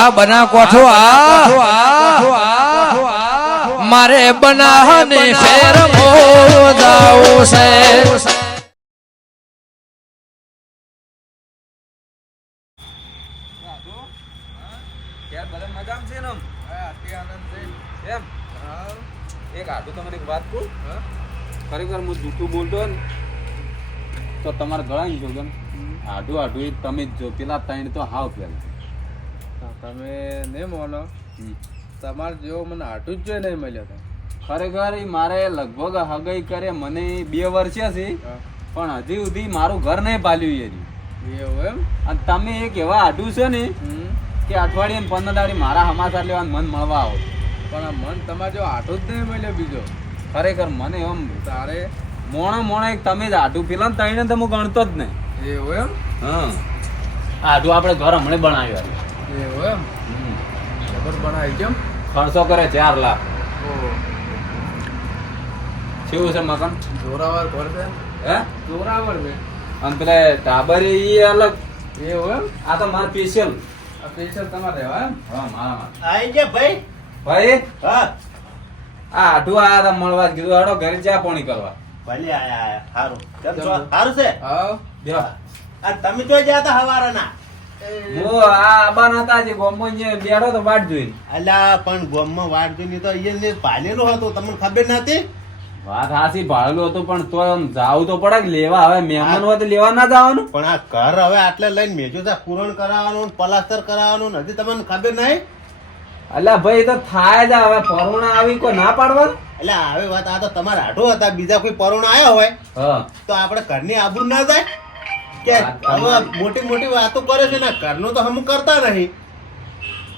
આ બના કોઠો આ. મારે બનાહને શેર મોજાવું છે. વાત ખરેખર હું જૂઠું બોલતો ને તો તમારે ગળા છો આઢું એ તમે જ પેલા ત્રણ તો હાવ પેલા તમે નહીં મોનો. તમારે જેવો મને આટું જ જોઈ નહીં મળ્યો ખરેખર મારે લગભગ હગાઈ કરે મને બે વર્ષ છે. પણ હજી સુધી મારું ઘર નહીં પાલ્યું એ એવું એમ? અને તમે એક એવા આડું છે ને કે અઠવાડિયે પંદર દાડી મારા હમાસા લેવા મન મળવા આવો. પણ આ મન તમારે જો આટું જ નહીં મળ્યો બીજો. ખરેખર મને એમ તારે? મોણો મોણો એક તમે જ આડું પેલા તઈને તો હું ગણતો જ નહીં. એવું એમ? હા. આડું આપણે ઘર હમણાં બનાવ્યું એવું એમ? ખબર બનાવી કેમ ખર્ચો કરે ચાર લાખ. ઓહો કેવું છે મકાન? જોરાવર ઘર છે હે? જોરાવર છે. અને પેલા ટાબર એ અલગ. એવું એમ? આ તો મારે સ્પેશિયલ આ સ્પેશિયલ તમારે રહેવા એમ? હા મારા ગયા ભાઈ? ભાઈ? હા. આ આઠું આયા તા મળવા કીધું હાડો ઘરે ચા પાણી કરવા. ભલે આયા આયા. સારું કેમ છો? સારું છે? આવ બેહો. આ તમે તો ગયા હતા હવારના. હું. આ આબાના હતા જે ગોમમાં જે બેઠો તો વાટ જોઈને. અલ્યા પણ ગોમમાં વાટ જોઈને તો અહીંયા પાલેલું હતું તમને ખબર નથી વાત હાસી ભાડેલું હતું પણ તો જાવું તો પડે કે લેવા હવે મહેમાન હોય તો લેવા ના જવાનું. પણ આ ઘર હવે આટલે લઈને મેજો છે પૂરણ કરાવવાનું પલાસ્તર કરાવવાનું ને હજી તમને ખબર નહીં? અલ્યા ભાઈ તો થાય જ હવે પરોણા આવી કોઈ ના પાડવાનું? એટલે હવે વાત આ તો તમારા આઢો હતા બીજા કોઈ પરોણા આવ્યા હોય હા. તો આપણે ઘરની આબરૂ ના જાય? કે મોટી મોટી વાતો કરે છે ને ઘરનું તો હમ કરતા નહીં.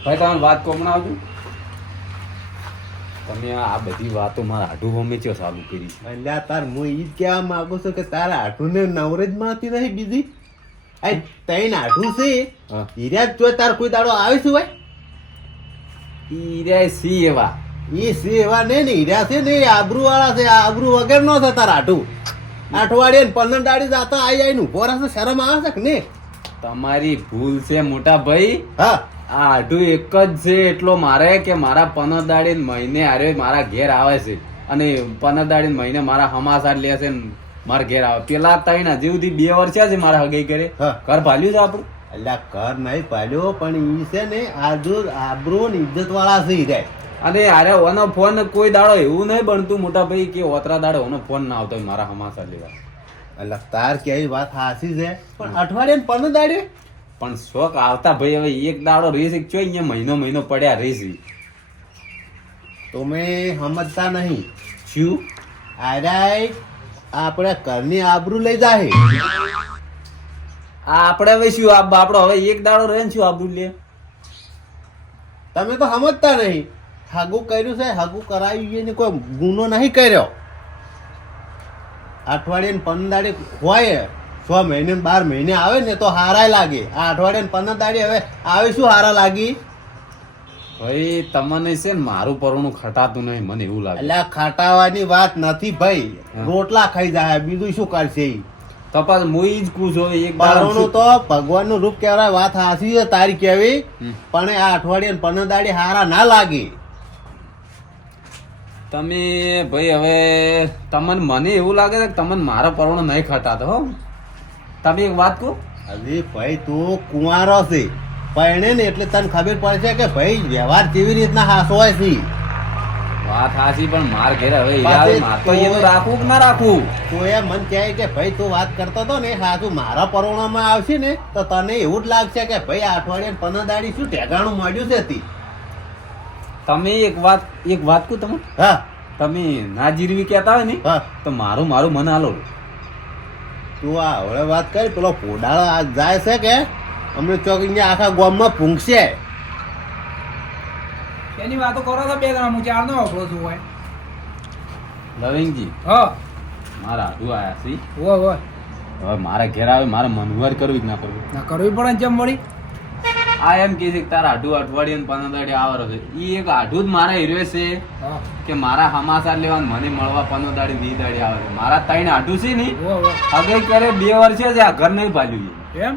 ભાઈ તમે વાત કોમણા આવજો. તમે આ બધી વાતો મારા આઢું ગમે છે ચાલુ કરી. અલ્યા તાર હું ઈ જ કહેવા માંગુ છું કે તારા આઠું ને નવરેજમાંથી નહીં બીજી. આ તૈન આઠું છે. હીરા જ તાર કોઈ દાડો આવે છે ભાઈ. ઈ સી એવા. ઈ સી એવા નહીં ને હીરા છે ને આબરૂ વાળા છે આબરૂ વગર નો છે તાર આઠું અઠવાડિયે ને પંદર દાડી જાતો આઈ આઈ નું રહેશે શરમ આવે છે કે નહીં? તમારી ભૂલ છે મોટા ભાઈ. હા. આ આઢું એક જ છે એટલો મારે કે મારા પંદર દાડી મહિને આરે મારા ઘેર આવે છે. અને પંદર દાડી મહિને મારા હમાસાર લે છે મારા ઘેર આવે. પેલા ત્રણ હજી સુધી બે વર્ષ છે મારા હગાઈ કરે. ઘર ભાલ્યું છે આપણું? એટલે ઘર નહીં પાડ્યો પણ ઈ છે ને આજુ આબરૂ ને ઇજ્જત વાળા છે હીરા અને અરે ઓનો ફોન કોઈ દાડો એવું નહીં બનતું મોટા ભાઈ કે ઓતરા દાડો ઓનો ફોન ના આવતો હોય મારા હમાસા લેવા. એટલે તાર કેવી વાત હાસી છે. પણ અઠવાડિયે પંદર દાડે? પણ શોખ આવતા ભાઈ હવે એક દાડો રહીશ એક ચોઈ અહીંયા મહિનો મહિનો પડ્યા રહીશ તમે સમજતા નહીં. શું? આરાય આપણે ઘરની આબરૂ લઈ જાય આ આપણે હવે શું આ બાપડો હવે એક દાડો રહે ને શું આબરૂ લે? તમે તો સમજતા નહીં. હાગું કર્યું છે હાગું કરાવી એને કોઈ ગુનો નહીં કર્યો. અઠવાડિયે ને પંદર દાડે હોય છ મહિને બાર મહિને આવે ને તો હારાય લાગે. આ અઠવાડિયે પંદર દાડે હવે આવે શું હારા લાગી? ભાઈ તમને છે ને મારું પરણું ખટાતું નહીં મને એવું લાગે. એટલે ખટાવાની વાત નથી ભાઈ. રોટલા ખાઈ જાય બીજું શું કરશે? તપાસ મુઈ જ પૂછો એક પરણું તો ભગવાનનું રૂપ કહેવાય વાત હાસી છે તારી કેવી પણ આ અઠવાડિયે પંદર દાડી હારા ના લાગે. તમે ભાઈ હવે તમને મને એવું લાગે છે કે તમને મારા પરવાનો નહીં ખટાતો હો. તમે એક વાત કહો. અરે ભાઈ તું કુંવારો છે. પરણે ને એટલે તને ખબર પડશે કે ભાઈ વ્યવહાર કેવી રીતના હાસો હોય છે. વાત હાસી પણ માર ઘેર હવે તો એ રાખવું કે ના રાખવું તો એ મન કહે કે ભાઈ તું વાત કરતો હતો ને સાધુ મારા પરોણામાં આવશે ને તો તને એવું જ લાગશે કે ભાઈ અઠવાડિયે પંદર દાડી શું ટેકાણું મળ્યું છે તી. તમે એક વાત એક વાત કહું તમે હા. તમે ના જીરવી કહેતા હોય ને હા. તો મારું મારું મન હાલો. તું આ હવે વાત કરી પેલો પોડાળો આ જાય છે કે? અમને ચોક અહીંયા આખા ગામમાં પૂંખશે એની વાતો કરો તો બે જણા હું ચાર નો વાપરો છું હોય. લવિંગજી. હા. મારા આડું આયા છે. હોય હોય. હવે મારા ઘેર આવે મારે મનવર કરવું જ ના કરવું? ના કરવી પડે જેમ વળી? આ એમ કે છે કે તારા આઢું અઠવાડિયે પંદર દાડે આવવાનો છે ઈ એક આઢું જ મારા હીરો છે કે મારા હમાસાર લેવા મને મળવા પંદર દાડે વીસ દાડે આવે છે. મારા ત્રણ આઢું છે ને હગે કરે બે વર્ષે છે આ ઘર નહીં ભાલ્યું એમ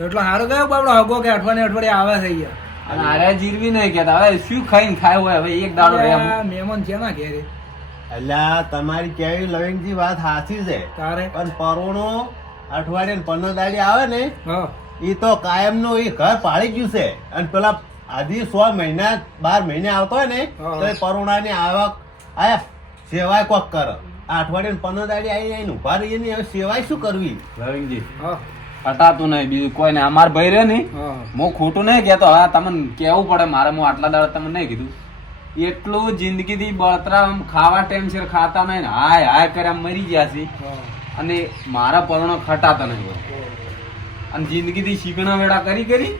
એટલો સારું કયો બાબડો? હગો કે અઠવાડિયે અઠવાડિયે આવે છે અને આરે જીરવી નહીં કેતા હવે શું ખાઈને ખાય હોય? હવે એક દાડો રહે મહેમાન છે ના ઘેરે. અલ્યા તમારી કેવી લવિંગજી વાત સાચી છે. તારે? પણ પરોણો અઠવાડિયે ને પંદર દાડી આવે ને હા. એ તો કાયમનું એ ઘર પાડી ગયું છે. અને પેલા આધી સો મહિના બાર મહિને આવતો હોય ને. તો એ પરુણાની આવક આ સેવાય કોક કર. આ અઠવાડિયે પંદર દાડી આવી આવીને ઊભા રહીએ ને હવે સેવાય શું કરવી? રવિનજી પટાતું નહીં બીજું કોઈ નહીં. અમાર ભાઈ રહ્યો ને હા. ખોટું નહીં કહેતો. હા તમને કેવું પડે મારે હું આટલા દાડા તમને નહીં કીધું. એટલું જિંદગીથી બળતરા આમ ખાવા ટાઈમ છે ખાતા નહીં હાય હાય કરે આમ મરી ગયા છે અને મારા પરણો ખટાતા નહીં અને જિંદગીથી શીખણા વેળા કરી કરી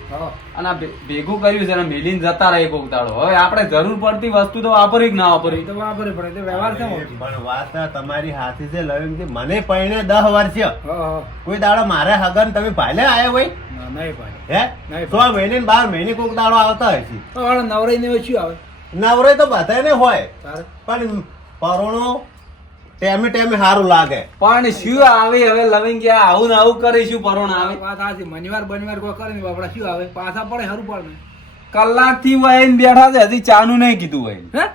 અને આ ભેગું કર્યું છે અને મેલીને જતા રહે કોક દાડો હવે આપણે જરૂર પડતી વસ્તુ તો વાપરી જ ના વાપરી તો વાપરી પડે તો વ્યવહાર છે પણ વાત તમારી હાથી છે લવિંગજી મને પૈણે દસ વર્ષ હા હા. કોઈ દાડો મારે હગન તમે ભાલે આયા હોય? નહીં ભાઈ હે? નહીં. સો મહિને બાર મહિને કોક દાડો આવતા હોય છે. નવરાઈ ને શું આવે? નવરાઈ તો બધાને હોય. પણ પરોણો ટેમે ટેમે સારું લાગે. પણ શું આવે? હવે લવિંગ કે આવું ને આવું કરીશું પરોણ આવે? પાછા મનિવાર મનીવાર બનીવાર કોઈ કરે ને બાપડા શું આવે? પાછા પડે સારું પડે કલાકથી વહીને બેઠા છે હજી ચાનું નહીં કીધું હોય હે?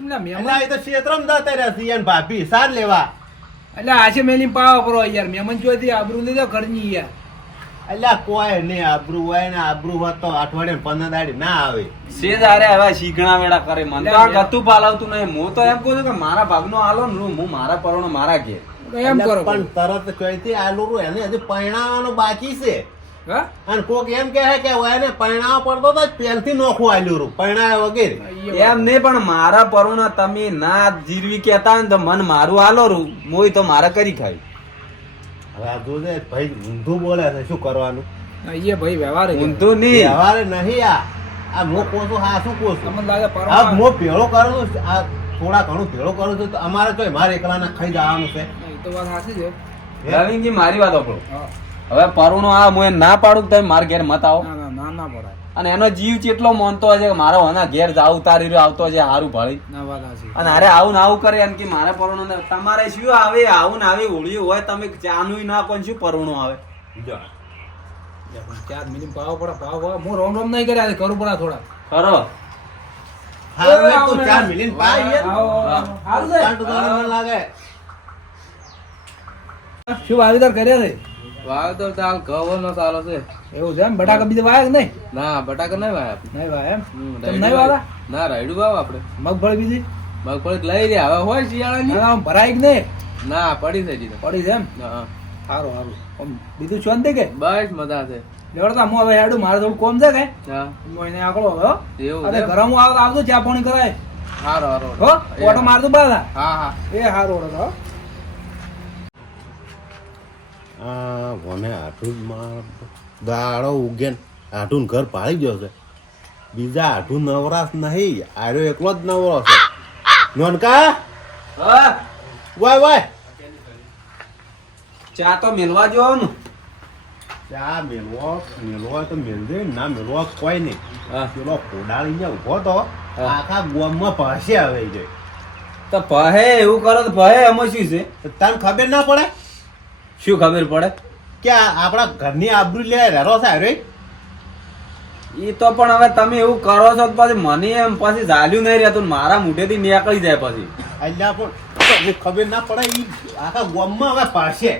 મહેમાન એટલે એ તો ક્ષેત્રમાં જતા રહ્યા છે ભાભી સાર લેવા. એટલે આશે મેલી પાવા પરો યાર મેમન જોઈતી આબરૂ લીધો ઘરની યાર. એટલે કોઈ નહીં આબરૂ હોય ને આબરૂ હોત તો અઠવાડિયે પંદર દાડી ના આવે. છે આરે હવે શીખણા વેળા કરે. મને તો ગતું પાલાવતું નહીં. હું તો એમ કહું છું કે મારા ભાગનો આલો ને હું મારા પરણો મારા ઘેર. એમ કરો. પણ તરત કહીથી આલું રૂ એને હજી પરણાવવાનું બાકી છે. અને કોક એમ કે છે કે એને પરણાવ પડતો તો પહેલથી નોખું આલ્યું રૂ પરણાવ્યા વગેરે. એમ નહીં પણ મારા પરુણા તમે ના જીરવી કેતા ને તો મન મારું આલો રૂ. મોય તો મારે કરી ખાય. હવે આ જોજે ભાઈ ઊંધું બોલે છે શું કરવાનું? એ ભાઈ વ્યવહાર. ઊંધું નહીં. વ્યવહારે નહીં આ. આ મો કોશું હા શું કોશું તમને લાગે આ મો ભેળો કરું છું આ થોડા ઘણું ભેળો કરું છું તો અમારે તો મારે એકલાના ખાઈ જવાનું છે. એ તો વાત સાચી છે. મારી વાત સાંભળો. હવે પરુણો આ મુ ના પાડું તમે મારા ઘેર મત આવો? ના ના ના ના પડાય. અને એનો જીવ ચેટલો માનતો હોય છે કે મારો હના ઘેર જાવ તારી રહ્યો આવતો છે હારું ભાળી અને અરે આવું આવું કરે એમ કે મારે પરણો તમારે શું આવે આવું ને આવી હોળી હોય તમે ચાનું ના કોઈ શું પરણો આવે? ચાર મિનિટ પાવા પડે હું રોમ રોમ નહીં કર્યા કરું પડે થોડા. ખરો. હારું ચાર મિલિયન પાય. હારું તો લાગે. શું વાવેતર કર્યા છે વાવેતર તો હાલ ઘઉં નો ચાલો છે. એવું છે એમ? બટાકા બીજા વાયા કે નહીં? ના બટાકા નહીં વાયા નહીં વાયા એમ? નહીં વાયા ના રાયડું વાવ આપણે. મગફળી બીજી? મગફળી લઈ રહ્યા. હવે હોય શિયાળાની? ભરાય કે નહીં? ના પડી થઈ દીધો પડી છે એમ? હા સારું સારું. બીજું બીજું શાંતિ કે? બસ મજા છે. લેવડતા હું હવે હેડું મારે થોડું કોમ છે કે? હા. હું એને આકડો હવે એવું અરે ઘરે હું આવતો આવતો ચા પાણી કરાય. સારું સારું હો ઓટો મારતો બાલા. હા હા. એ સારું ઓટો હો. આ મને આઠું દાડો ઉગેન આઠું ઘર પાડી ગયો છે. બીજા આઠું નવરાશ નહીં. આર્યો એકલો જ નવરો છે. નોનકા? હા. વાય વાય. ચા તો મેલવા જો ને ચા મેલવો મેલવો તો મેલજે ના મેલવો કોઈ નહીં. પેલો કોડાળી ને ઊભો તો. આખા ગોમમાં પાસે આવે છે. તો ભહે એવું કરો તો ભહે એમાં શું છે? તને ખબર ના પડે? શું ખબર પડે? કે આપણા ઘરની આબરૂ લે રહેરો છે રે એ તો પણ હવે તમે એવું કરો છો તો પછી મને એમ પછી ઝાલ્યું નહીં રહેતું મારા મુઠેથી નીકળી જાય પછી. અલ્યા પણ ખબર ના પડે એ આખા ગોમમાં હવે પાડશે.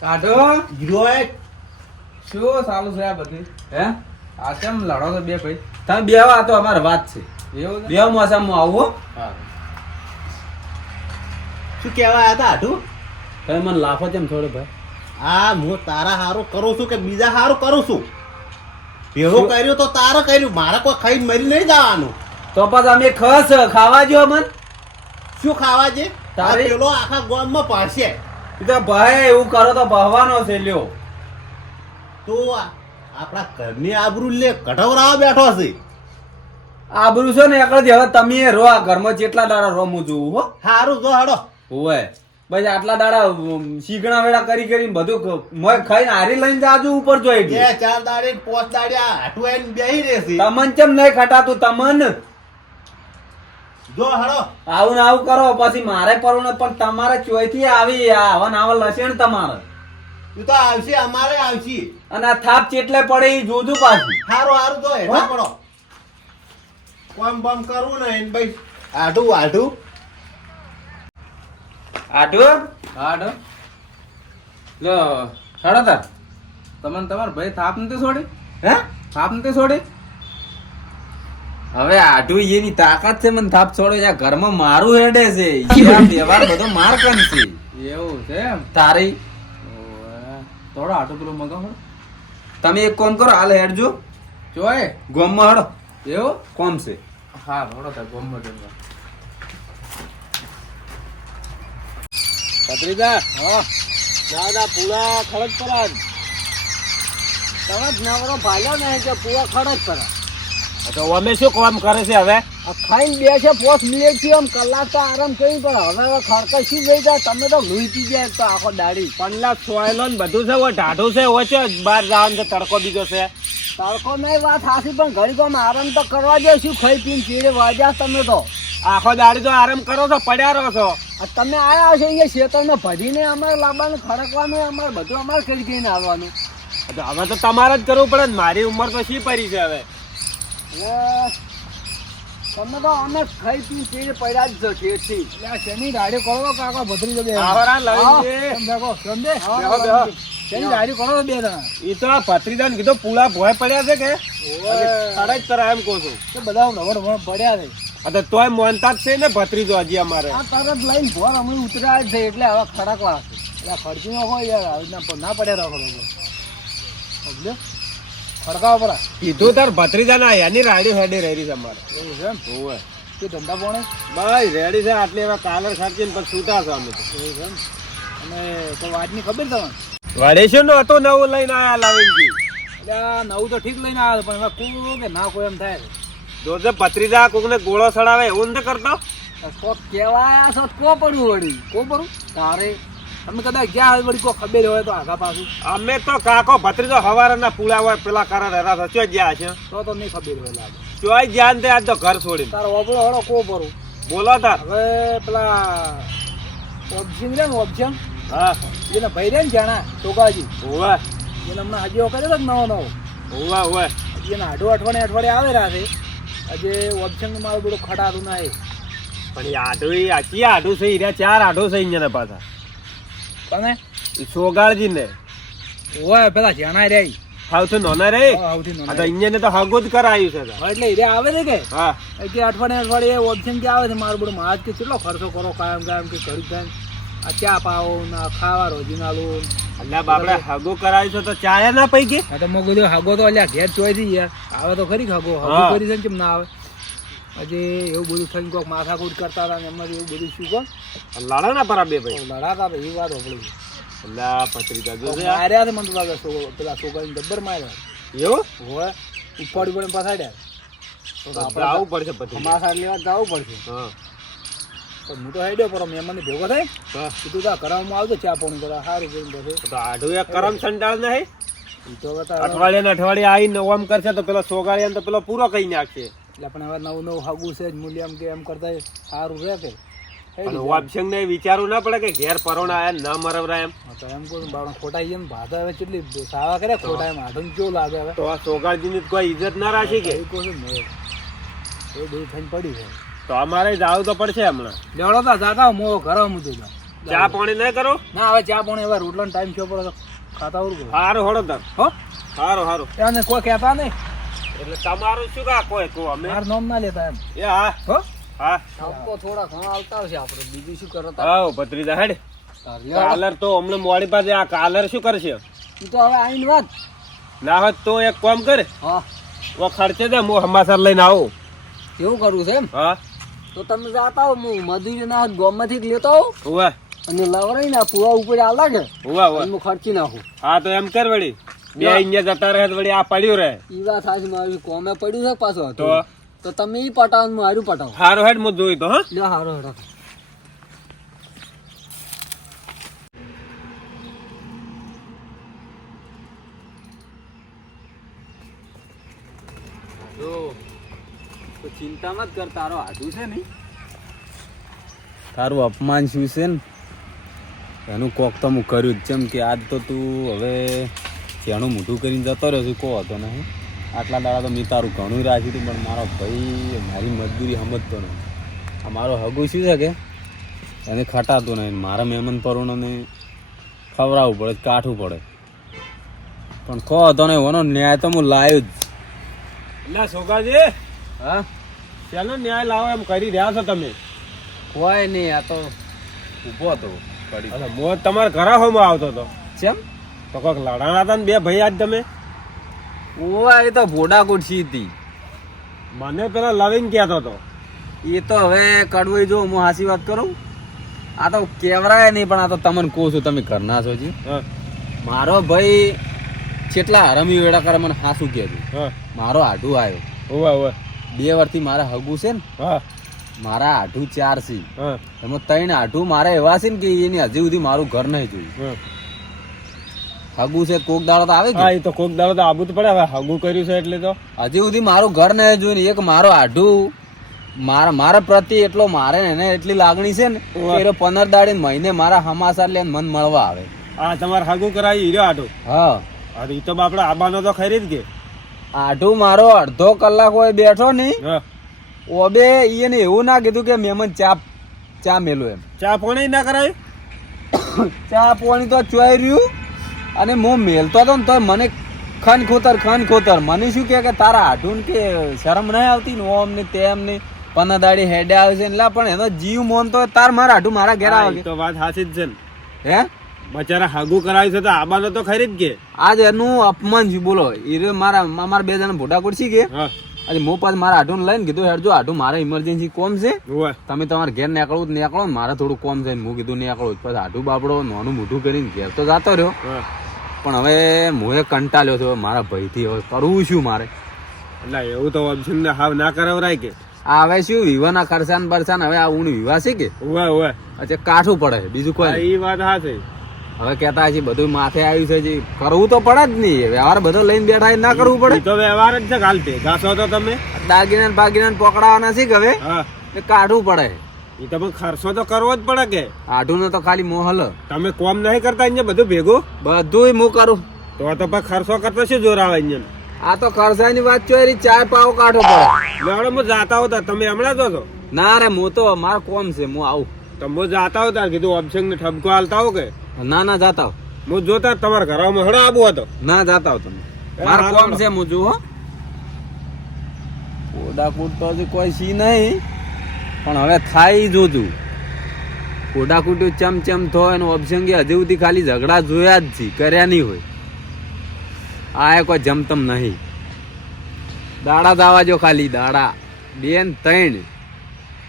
કાઢો. હીરો એ. શું ચાલુ છે આ બધી? હે? આ કેમ લડો છો બે ભાઈ? તમે બે આ તો અમારે વાત છે. એવું બે મોસમમાં આવું હા. શું કહેવાય હતા આઠું તમે મને લાફો કેમ થોડો ભાઈ? આ હું તારા હારું કરું છું કે બીજા હારું કરું છું? ભેળો કર્યું તો તારો કર્યું. મારે કોઈ ખાઈને મરી નહીં જવાનું. તો પછી અમે ખસ ખાવા જો મન. શું ખાવા છે? તારે? પેલો આખા ગોમમાં પાસે તો ભાઈ એવું કરો તો બહવાનો છે લ્યો. તો આપણા ઘરની આબરૂ લે કઢવરાવા બેઠો છે. આબરૂ છે ને એકડે હવે તમે રો આ ઘરમાં જેટલા દાડા રમું જોવું હો. સારું જો હાડો. હોવે. બસ આટલા દાડા શીખણા વેળા કરી કરીને બધું મોય ખાઈને હારી લઈને જાજુ ઉપર જોઈ બે ચાર દાડે ને દાડે હાટું આવીને બેહી રહેશે. તમન ચમ નહીં ખટાતું તમન? જો હાડો આવું ને આવું કરો પછી મારે પરવું પણ તમારે ચોયથી આવી આવા નાવા લસણ તમારે. તું તો આવશે અમારે આવશે. અને આ થાપ ચેટલે પડે એ જોજો પાછી. હારું હારું તો હેઠા પડો. કોમ બમ કરવું ને ભાઈ. આઢું આઢું આટું હા લો હેડો તાર તમને તમારા ભાઈ થાપ નથી છોડી? હે? થાપ નથી છોડી? હવે આટું એની તાકાત છે મને થાપ છોડો. યા ઘરમાં મારું હેડે છે. વ્યવહાર બધો માર કન છે. એવું છે તારી? થોડો આટો પેલો મગાવો તમે એક કોમ કરો હાલ હેડજો. જોય ગોમમાં હડો. એવું? કોમ છે. હા થોડો થાય ગોમમાં જમવા. પત્રીદા હા. દાદા પૂરા ખડક પરા તમે જ નવરો ભાલ્યો ને કે પૂરા ખડક પરા તો અમે શું કામ કરે છે હવે? ખાઈને બે છે પોસ મિનિટથી આમ કલાક તો આરામ કરી પણ હવે ખડકશી જઈ જાય? તમે તો લોહી જાય તો આખો દાડી. પંડલા સોયલો ને બધું છે ઢાઢો છે ઓછો છે બહાર જવાનું છે તડકો બીજો છે. તડકો નહીં વાત હાસી પણ ઘડી તો આરામ તો કરવા દે શું ખાઈ પીને ચીડે વાજ્યા તમે તો? આખો દાડી તો આરામ કરો છો પડ્યા રહો છો. તમે આયા છો અહીંયા ખેતરમાં ભરીને અમારે લાવવાનું ખડકવાનું અમારે બધું અમારે કરી કરીને આવવાનું. તો હવે તો તમારે જ કરવું પડે મારી ઉંમર તો શી પડી છે હવે? તમે તો અમે ખાઈ પી ચીડે પડ્યા જ છો ઠેઠથી એટલે શેની ગાડી કરો કાકા ભદ્રી જગે આવરા લઈને સમજે બેહો. શેની ગાડી કરો બે જણા? ઈ તો ભત્રીજાને કીધું પૂળા ભોય પડ્યા છે કે? સાડા જ તરા એમ કહું છું. કે બધા નવર નવર પડ્યા છે. આ તોય મોનતા છે ને ભત્રીજો હજી અમારે. આ તરત લઈને ભોર અમે ઉતર્યા જ છે એટલે હવે ખડકવા છે. એટલે ખર્ચી નો હોય યાર આવી ના પડ્યા રાખો સમજ્યો? ખડકાવા પરા. કીધું તાર ભત્રીજાને એની રાડી હેડી રહી છે અમારે. એવું છે એમ? ઓવે કે ધંધા પોણે? બસ રેડી છે આટલી હવે કાલર ખર્ચીને પછી છૂટા છે અમે. તો એવું છે એમ? અને તો વાતની ખબર તમને? વડે નો ને હતો નવું લઈને આયા લાવીનજી? એટલે નવું તો ઠીક લઈને આવ્યો પણ હવે કું કે ના કોઈ એમ થાય જોજે ભત્રીજા કોકને ગોળો સડાવે એવું નથી કરતો? કોક કેવા છો કો પડ્યું વળી? કો પડું તારે તમે કદાચ ગયા હોય વળી કોઈ ખબર હોય તો આગા પાછું. અમે તો કાકો ભત્રીજો હવારના પુળા હોય પેલા કરા રહેતા હતા ગયા છે. તો તો નહીં ખબર હોય લાગે. ચોય જ્ઞાન ને આજ તો ઘર છોડી તારો ઓબળો હળો કો ભરો? બોલો તાર. હવે પેલા ઓબ્જિંગ રે ને ઓબ્જિંગ હા. એને ભાઈ રે ને જાણા ટોકાજી. ઓવે એને હમણાં હજી કર્યો તો નવો નવો. ઓવે હજી એને આઢો અઠવાડિયે અઠવાડિયે આવે રાતે. છે હજી ઓબ્જિંગ મારું બધું ખટાતું ના પણ એ આઢું ઈ આ ચી આઢું છે? ઈરા ચાર આઢો છે અહીંયા પાછા. તમે ઈ સોગાળજી ને ઓય પેલા જણાય રે. સૌથી નોના રે? હા, તો હગું જ કરાયું છે એટલે આવે છે કે? હા. કે અઠવાડિયે અઠવાડિયે ઓપ્શન કે આવે છે. મારું બધું માજ કે કેટલો ખર્ચો કરો કાયમ કાયમ કે કાયમ આ ચા પાવો ના ખાવા રોજી નાલું અલ્યા બાપડા હાગો કરાયું છે તો ચાયા ના પૈકી? આ તો હાગો તો અલ્યા ઘેર ચોઈ યાર આવે તો ખરી હાગો. હાગો હા. કરી છે કેમ ના આવે? હજી એવું બધું થઈને કોઈક માથાકૂટ કરતા હતા ને એમાં એવું બધું શું કોણ? લડા ના પરા બે ભાઈ. લડાતા હતા એ વાત હોપડી અલ્યા પત્રિકા આ. માર્યા છે મને તો લાગે પેલા છોકરાને ડબ્બર માર્યા. એવું? હોય. ઉપાડી તો તો આપણે આવું પડશે પછી માથા લેવા જવું પડશે. હા. તો હું તો હેડ્યો પણ મહેમાન ભેગો થાય. કીધું તા કરાવવામાં આવજો ચા પાણી કરવા સારું કરીને પછી તો આઢું એક કરમ સંડાલ નહીં? અઠવાડિયે ને અઠવાડિયે આવીને ઓમ કરશે તો પેલો સોગાડિયા તો પેલો પૂરો કહી નાખશે. એટલે પણ હવે નવું નવું હગું છે જ મૂલ્ય એમ કે એમ કરતા સારું રહે કે. વાપસંગ ને વિચારવું ના પડે કે ઘેર પરોણા આયા ન મરવરા એમ. તો એમ કહું બાવડા ખોટા એમ ભાત હવે કેટલી સાવા કરે ખોટા એમ આઠું કેવું લાગે હવે. તો આ સોગાળજીની ની કોઈ ઇજ્જત ના રાખી કે? એ કહું એ બધું થઈને પડી છે. તો અમારે જવું તો પડશે હમણાં. લેવડો તા જાતા મો ઘરે મૂકી દો ચા પાણી નહીં કરો? ના હવે ચા પાણી હવે રોટલો ટાઈમ થયો પડે ખાતા સારું હળો તાર. હો? સારું સારું એને કોઈ કહેતા નહીં. એટલે તમારું શું કા કોઈ કહો અમે? માર નામ ના લેતા એમ. એ હા. હો? હા. આપકો થોડા ઘણા આવતા હશે આપણે. બીજું શું કરો હા ભત્રીજા હેડ. કાલર તો અમને મોડી પાસે આ કાલર શું કરશે? તું તો હવે આઈન વાત. ના હોત તો એક કામ કર. હા. ઓ ખર્ચે દે હું હમાસર લઈને આવું. કેવું કરવું છે એમ? હા. તો તમે જાતા હો હું મજૂરી ના ગોમમાંથી જ લેતો હોઉં હોવે. અને લવરાઈ ના પુવા ઉપર આ લાગે હોવે હોવે. હું ખર્ચી નાખું. હા તો એમ કર વળી. બે અહીંયા જતા રહે વળી આ પડ્યું રહે. ઈ વાત સાચી મારી કોમે પડ્યું છે પાછો તો? તો તમે ઈ પટાવ મારું પટાવ. હારો હેડ હું જોઈ તો હા. લ્યો હારો હેડ તો ચિંતામાં જ કર તારો આઢું છે ને તારું અપમાન શું છે ને? એનું કોક તો હું કર્યું જ જેમ કે આજ તો તું હવે શેણું મોઢું કરીને જતો રહ્યો છું કો હતો નહીં. આટલા દાડા તો મેં તારું ઘણું રાખ્યું હતું પણ મારો ભાઈ મારી મજદૂરી સમજતો નહીં. આ મારો હગું શું છે કે? એને ખટાતું નહીં મારા મહેમાન પરુણોને ખવડાવવું પડે કાઠવું પડે. પણ કહો હતો નહીં હોનો ન્યાય તો હું લાવ્યો જ. એટલે છોકરાજી હા? ચાલો ન્યાય લાવો એમ કરી રહ્યા છો તમે? કોઈ નહીં આ તો ઊભો હતો કડી તમારા ઘરા હોમાં આવતો હતો? ચેમ? તો કોઈક લડાણા હતા ને બે ભાઈ આજ તમે? ઓવા એ તો ભોડા કુઠી હતી. મને પેલા લવિંગ કહેતો હતો. એ તો હવે કડવું જો હું હાસી વાત કરું. આ તો કેવરાય નહીં પણ આ તો તમને કહું છું તમે ઘરના છો જી. મારો ભાઈ કેટલા હરમી વેડા કરે મને હાસું કહેતું છે. મારો આઢું આવ્યો ઓવા ઓવા. બે વર્ષથી મારા હગું છે ને હા. મારા આઢું ચાર છે. હા. એમાં ત્રણ આઢું મારે એવા છે ને કે એની હજી સુધી મારું ઘર નહીં જોયું. હગું છે કોક દાડો તો આવે હા એ તો કોક દાડો તો આબુ તો પડે હવે હગુ કર્યું છે એટલે તો. હજી સુધી મારું ઘર ને જોયું ને એક મારો આઢું. મારા મારા પ્રતિ એટલો મારે એને એટલી લાગણી છે ને એ પંદર દાડે મહિને મારા હમાસાર લઈને મન મળવા આવે. આ તમારે હગુ કરાવી હીરો આટો હા. અરે તો બાપડા આબાનો તો ખરી જ કે. આઢું મારો અડધો કલાક હોય બેઠો નહીં ઓબે એને એવું ના કીધું કે મેમન ચા ચા મેલું એમ. ચા પાણી ના કરાય ચા પાણી તો ચોઈ રહ્યું. અને હું મેલતો હતો ને તો મને ખન ખોતર ખન ખોતર. મને શું કે તારા ને કે શરમ નહીં આવતી ને ઓમ ને તેમ ને પના દાડી હેડે આવે છે એટલે પણ એનો જીવ મોન તો તાર મારા આઢું મારા ઘેર આવે. તો વાત સાચી જ છે ને. હે? બચારા હાગુ કરાવી છે તો આબાનો તો ખરી જ કે. આજ એનું અપમાન છે બોલો. એ મારા મારા બે જણા ભોટા કુરસી કે? આજે મો પાસ મારા આઢું લઈને કીધું હેડજો આઢું મારે ઇમરજન્સી કોમ છે. તમે તમારા ઘેર નીકળવું નીકળો ને મારે થોડું કોમ છે હું કીધું નીકળું પછી આઢું બાપડો નાનું મોટું કરીને ઘેર તો જતો રહ્યો. પણ હવે મોએ કંટાળ્યો છો મારા ભાઈથી હવે કરવું શું મારે? એટલે એવું તો ઓપ્શન ને હાવ ના કરાવરાય કે. આ હવે શું વિવાહના ખર્ચાન બરસાન હવે આ ઊણ વિવાહ છે કે? હોવે હોવે અચ્છા કાઠું પડે બીજું કોઈ એ વાત હા સાચી હવે કહેતા છે બધું માથે આવ્યું છે જે કરવું તો પડે જ નહીં. વ્યવહાર બધો લઈને બેઠા ના કરવું પડે. તો વ્યવહાર જ છે કાલ ઘાસો તો તમે? દાગીના ને બાગીના ને પકડાવાના છે કે હવે? એ કાઢવું પડે. ઈ તમે ખર્ચો તો કરવો જ પડે કે. આઢું તો ખાલી મોહલ તમે કોમ નહીં કરતા અહીંયા બધું ભેગું? બધું હું કરું. તો તો પણ ખર્ચો કરતા શું જોર આવે અહીંયા? આ તો ખર્ચાની વાત ચોરી ચાર પાવ કાઢો પડે. લેવડે હું જાતા હોતા તમે હમણાં જો છો? ના રે હું તો મારો કોમ છે હું આવું. તમે જાતા હોતા કીધું ઓપ્શન ને ઠપકો હાલતા હો કે? ના ના જાતા હો. હું જોતા તમારા ઘરમાં હડો આબુ હતો. ના જાતા હો તમે મારો કોમ છે હું. જુઓ કોડાકૂટ તો કોઈ સી નહીં. પણ હવે થાય જોજું કોડાકૂટ્યું ચમ ચમ થાય એનો ઓપ્શન કે હજી સુધી ખાલી ઝઘડા જોયા જ છે, કર્યા નહીં હોય. આ એ કોઈ જમતમ નહીં. દાડા દાવા જો ખાલી, દાડા. બેન ત્રણ.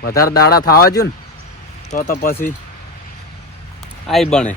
વધારે દાડા થવા જો ને, તો તો પછી આઈ બને